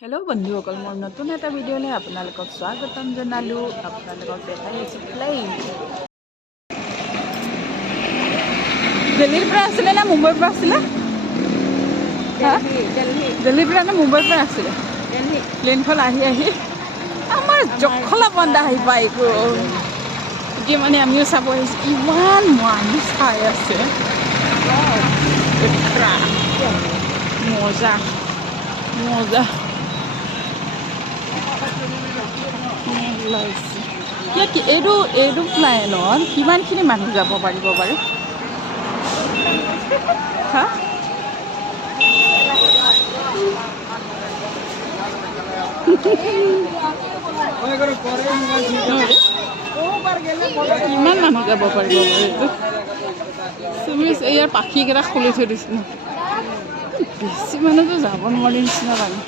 Hello' বন্ধুসকল, মোৰ নতুন এটা ভিডিঅ'লৈ আপোনালোকক স্বাগতম জনালোঁ। আপোনালোকক দেখাই আছোঁ প্লেন। দিল্লীৰ পৰা আছিলে নে মুম্বাইৰ পৰা আছিলে? দিল্লীৰ পৰা নে মুম্বাইৰ পৰা আছিলে? প্লেনখন আহি আমাৰ জখলা বন্ধা আহি পাই গ'ল। এতিয়া মানে আমিও চাব আহিছোঁ। ইমান মানুহ চাই আছে, মজা মজা এইটো প্লেনত কিমানখিনি মানুহ যাব পাৰিব বাৰু? হা, কিমান মানুহ যাব পাৰিব বাৰু এইটো? ইয়াৰ পাখিকেইটা খুলি থৈ দিছোঁ ন, বেছি মানুহতো যাব নোৱাৰি নিচিনা লাগে।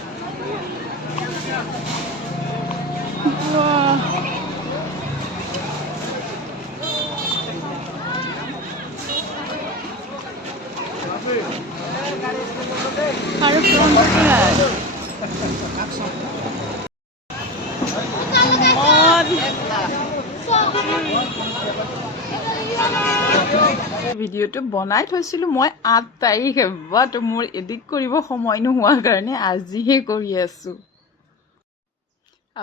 আৰু ভিডিঅ'টো বনাই থৈছিলোঁ মই 8 তাৰিখে, বাট মোৰ এডিট কৰিব সময় নোহোৱাৰ কাৰণে আজিহে কৰি আছোঁ।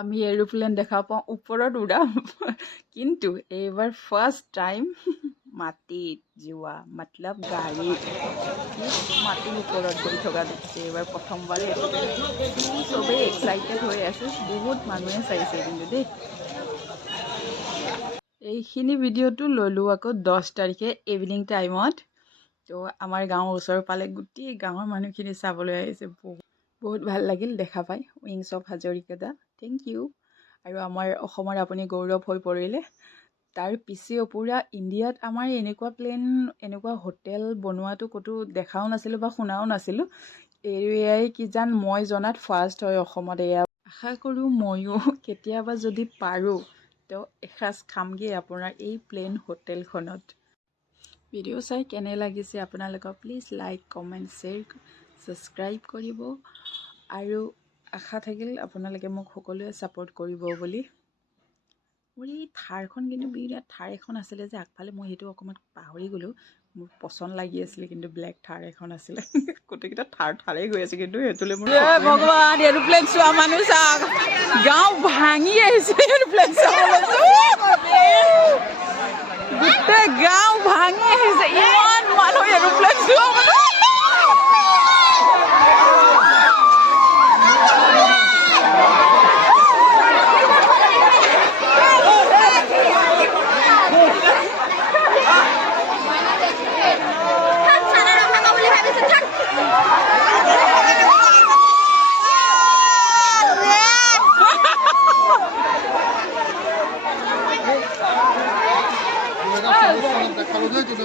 আমি এৰোপ্লেন দেখা পাওঁ, ওপৰত উৰাম, কিন্তু এইবাৰ ফাৰ্ষ্ট টাইম মাটিত যোৱা, মতলব গাড়ীত মাটিৰ ওপৰত গৈ থকা দেখিছে। এইবাৰ প্ৰথমবাৰ চবেই এক্সাইটেড হৈ আছে, বহুত মানুহে চাইছে কিন্তু দেই। এইখিনি ভিডিঅ'টো ল'লোঁ আকৌ 10 তাৰিখে ইভিনিং টাইমত। তো আমাৰ গাঁৱৰ ওচৰ পালে গোটেই গাঁৱৰ মানুহখিনি চাবলৈ আহিছে। বহুত ভাল লাগিল দেখা পাই। উইংছ অফ হাজৰিকাদা, থেংক ইউ। আৰু আমাৰ অসমৰ আপুনি গৌৰৱ হৈ পৰিলে। তাৰ পিছেও পুৰা ইণ্ডিয়াত আমাৰ এনেকুৱা প্লেন, এনেকুৱা হোটেল বনোৱাটো ক'তো দেখাও নাছিলোঁ বা শুনাও নাছিলোঁ। এয়াই কিজান মই জনাত ফাৰ্ষ্ট হয় অসমত। এয়া আশা কৰোঁ ময়ো কেতিয়াবা যদি পাৰোঁ তো এসাঁজ খামগৈ আপোনাৰ এই প্লেন হোটেলখনত। ভিডিঅ' চাই কেনে লাগিছে আপোনালোকক please like, comment, share, subscribe কৰিব। আৰু আশা থাকিল আপোনালোকে মোক সকলোৱে ছাপোৰ্ট কৰিব বুলি। মোৰ এই থাৰখন কিন্তু বিৰাট, থাৰ এখন আছিলে যে আগফালে, মই সেইটো অকণমান পাহৰি গ'লোঁ। মোৰ পচন্দ লাগি আছিলে, কিন্তু ব্লেক থাৰ এখন আছিলে। গোটেইকেইটা থাৰেই গৈ আছে, কিন্তু সেইটোলৈ মোৰ ভগৱান, এৰোপ্লেন চোৱা মানুহ চাওক, গাঁও ভাঙি আহিছে এৰোপ্লেন চাবলৈ। গোটেই গাঁও ভাঙি আহিছে, ইমান মানুহ এৰোপ্লেন চোৱা মানুহ।